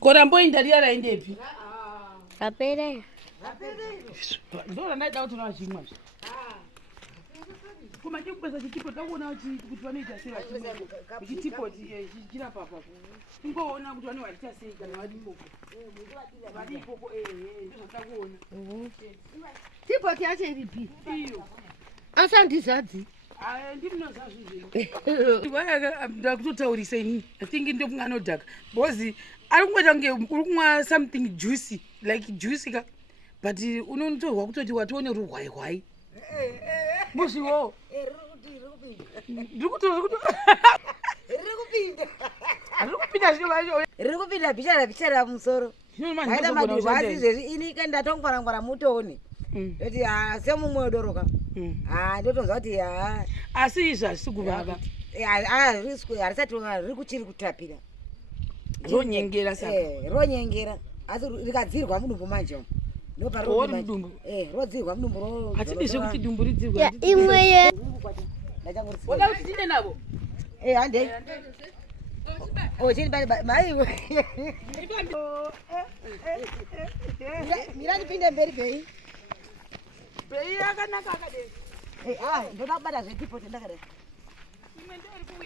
Korambo indaria raendepi? Apere. Ndora ndaida kuti vazvimwa. Kuma chikupesa chitipo takuona kuti vanoita sei vachimwa. Chitipo chichira papa. Tingoona kuti vane vaita sei kana vari mboko. Vari ikoko ndizvo takuona. Tipo yacho iripi? Iyo. Asandizadzi. Ndakutotaurisa inini. I think ndo kunganodhaka. Because arikungoita kunge uri kumwa something juicy, like juicy ka. But unotorwa kutoti watione ruhwai. Muzviwo. Ririkupinda bichara musoro. Haida madhivhasi izvezvi ini kandatongwara mutoni. Ndoti semumwe wedoroka. Ndotozva kuti asi izvi hazvisi kuvava. Harisati riri kuchiri kutapira. Ronyengera saka. Ronyengera. Asi rikadzirwa mudumbu manje. Ndoparo rodzirwa mudumbu. Hatidizve kuti dumbu ridzirwa. Imwe ye. Woda kuti tine navo? Hande. Chini bali mai. Mira ndipinde mberi bei. Bei yakanaka akadei. Ndoda kubata zvetipo tendakada.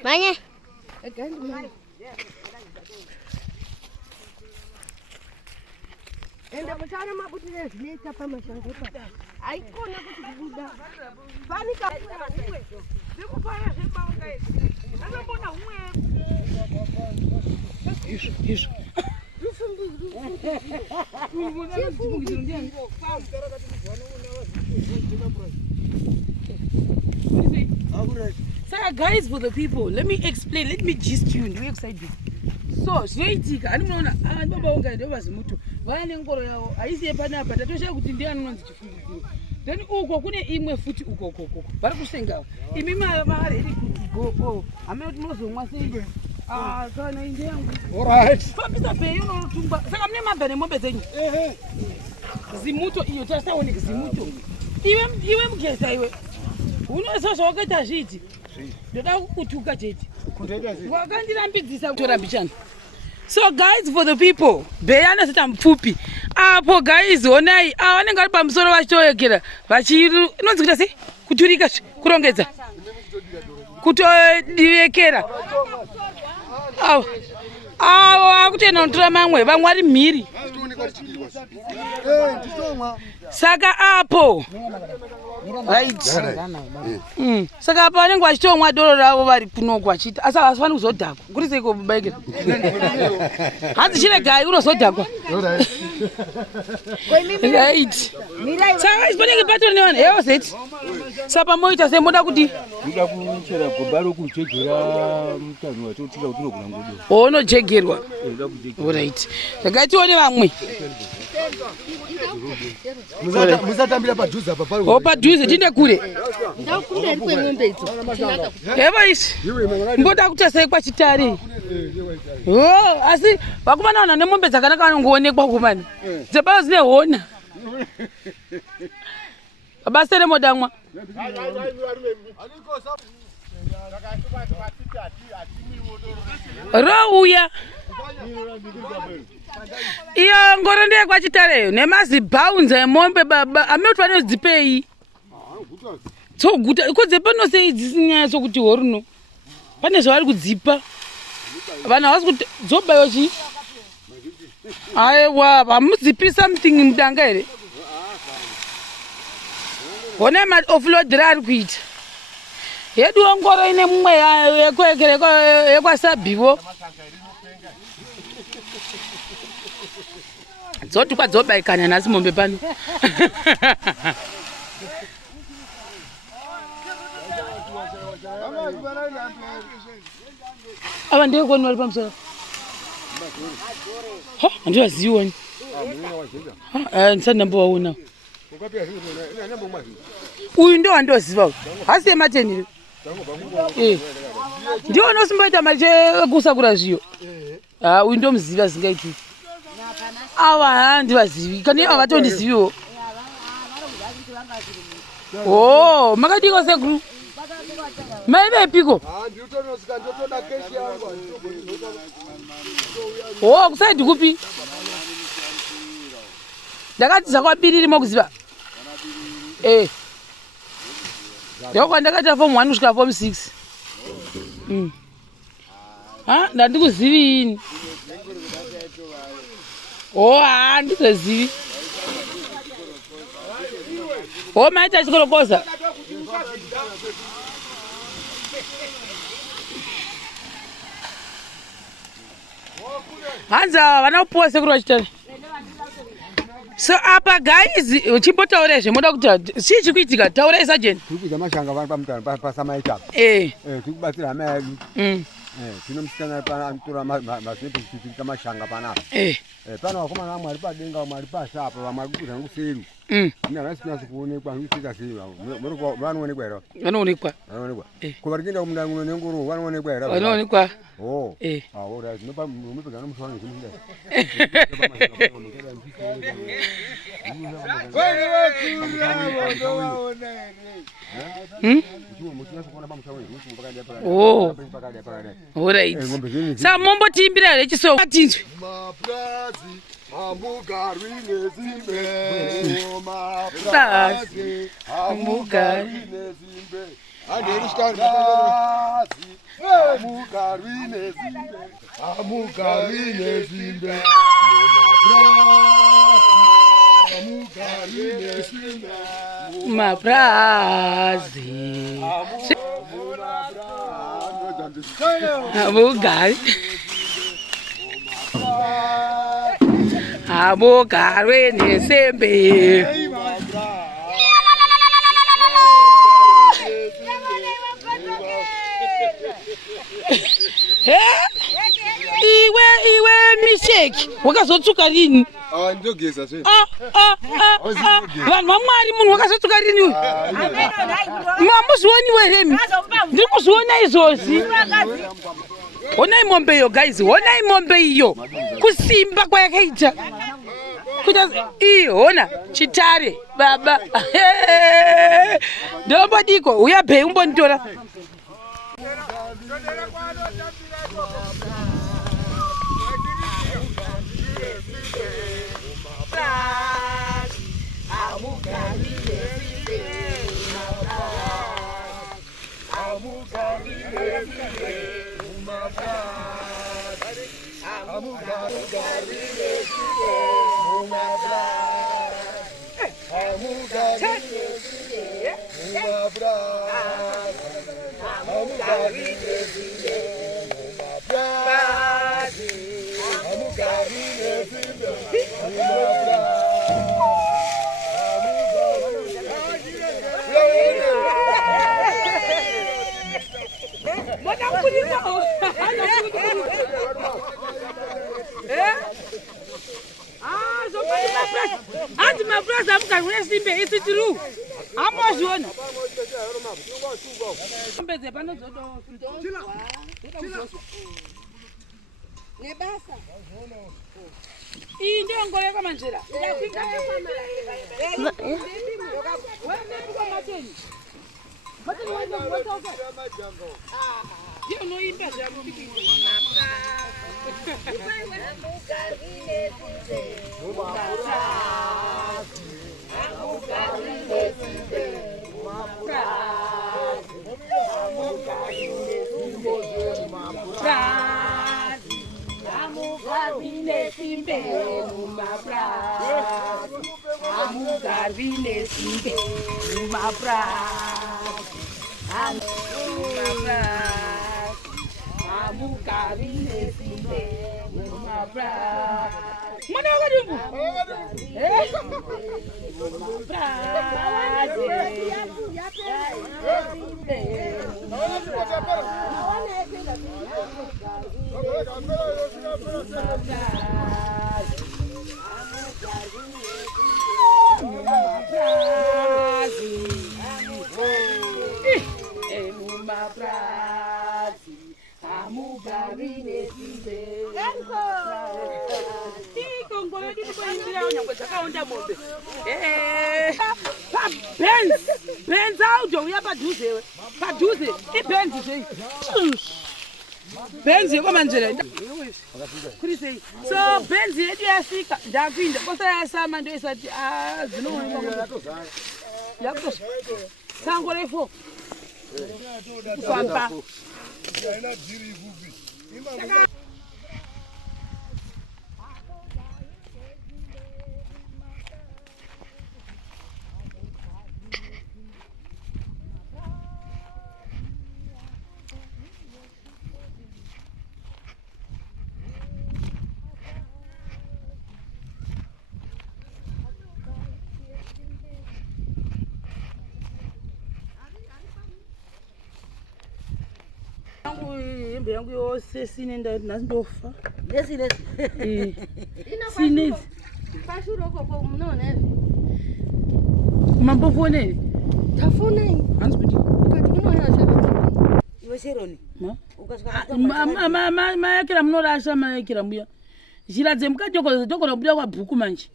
Manye. Enda mutana mabutire zvinoita pamashango pa. Aikona kuti kubuda. Fanika. Ndikufara zvebanga izvi. Ndakambona humwe. Izvo. Saka guys, for the people, let me explain, let me gist you and excited. So, zvinoitika, ani munoona, baba unga ndo vazimuto. Vaya nengoro yavo, aisiye panapa, tatosha kuti ndiye anonzi chifungidziro. Then uko kune imwe futi uko. Vari kusengawo. Imi mari iri kuti go. Amene kuti munozomwa sei? Kana inde yangu. Alright. Fambisa bei unotumba. Saka mune mabva nemombe dzenyu. Zimuto iyo tasaoneka zimuto. Iwe mugesa iwe. Unoziva zvawakaita zviti. Ndoda kukutuka chete. Wakandirambidzisa kutorambichana. So guys, for the people, beyana sita mfupi. Apo guys, onai, vanenge vari pamusoro vachitoekera. Inonzi kuita sei? Kuturika kurongedza. Kutodivekera. Akutenda notora mamwe, vamwe vari mhiri. Saka apo. Right. Saka apa vanenge vachitomwa doro ravo vari kunoko vachita. Asi havafani kuzodhakwa. Kuri seiko mubaikira? Hanzi chiregai unozodhakwa. Right. Saka isiponenge patori nevanhu. Hewo zeti. Sapa moita semoda kuti? Ndoda kuchera gomba rokujegera mutanhu watotira kuti unogona ngodo. Unojegerwa. Right. Saka tione vamwe. Musatambira padhuze apa pari. Padhuze tinde kure. Ndakunda iri kwemombe idzo. Heva isi. Mboda kuita sei kwachitare. Asi vakomana wana nemombe dzakanaka vanongoonekwa kumani. Dzebalo dzine hona. Basa remodamwa. Rouya. Iyo ngoro ndeye kwachitareyo nemazibhaunza emombe baba amekuti vanodzipei tsoguta kodze panosei dzisinyaya sokuti horuno pane zvavari kudzipa vanhu havasi kuti dzobayo chi aiwa vamudzipi something mudanga here hona maoflodhera ari kuita yedu ngoro ine mumwe yekwasabhivo dzoti kwadzobaikana nhasi mombe pano. Ava ndekoni vari pamusoro. Handivaziviwani. Ndisati ndambovaona. Uyu ndo wandoziva uyu. Hasi yematenere. Ndiwo unosimboita mari chekusakura zviyo. Uyu ndomuziva zingaitiki. Awa handivazivi. Kana ivo vatondiziviwo. Makadiko sekuru. Mai vepiko? Oh, kusaidi kupi? Ndakati zakwabiriri mokuziva. Ndoko ndakati form 1 kusvika form 6. Ndandikuzivi. Ndikuzivi. Maita chikolokoza. Hanza vana kupuwa sekuru vachitari. So apa guys, chimbotaurezve moda kuti chii chikuitika? Taurai sergeant. Tikuita mashanga vanhu pasamaita. Tikubatsira hama yedu. Tinomusikana panatora mazvinepo kuita mashanga panapa. Pana vakomana vamwe vari padenga vamwe vari pasi apa vamwe vari kukuza nokuseri. Havasi kuonekwa zvikuita sei vanoonekwa here? Vanoonekwa. Ko vari kuenda kumunda kuno nengoro vanoonekwa here? Vanoonekwa. Zvinopa mumepedza nomushwana zvimuda. Alright. Sa mombotiimbira here chisongo tinzwe. Amugarwi nezimbe, Amugarwi nezimbe, Amugarwi nezimbe, Amugarwi nezimbe, Amugarwi nezimbe, Maprazi. Amugarwi. Amugarwi nezimbe. Iwe misheki wakazotsuka rini? Ndogeza sei. Vanhu vamwari munhu wakazotsuka rini uyu? Mamuzvioniwe hemi? Ndiri kuzviona izvozvi. Honai mombe iyo guys, honai mombe iyo. Kusimba kwayakaita. Hona chitare baba. Ndombodiko uya bhei umbonitora. Anti my brother, I'm going to sleep. It's true. I'm not sure. Benz audio, we have a doozy. Benzi yokomanzela. Kurise. So benzi yedu yasika ndapinda. Kosa yasama ndio isati zinooneka. Yakho. Sango lefo. Kwamba. Ina dziri ivuvi. Hembe yangu yose sine ndazindofa. Lesi. Sine. Pashuro koko mnone. Mambofone. Tafone. Hands kuti. Ukati munona chapa. Iwe Sheroni. Ma? Ukasvika ma yakira munorasha ma yakira mbuya. Zhira dzemukajoko dzokora kubuda kwa bhuku manje.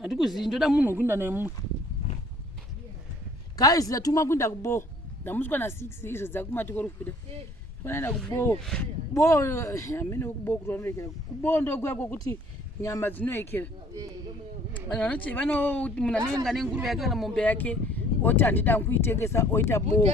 Andikuzivi ndoda munhu kuinda naye mumwe. Guys, ndatumwa kuinda kubo. Ndamuswa na 6 izo dzakumati kuri kubuda. Kunaenda kubo. Bo amene kubo kutonorekera. Kubo ndo kwako kuti nyama dzinoekera. Vanoti munhu anenge ane nguruve yake kana mombe yake oti handida kuitengesa oita bo.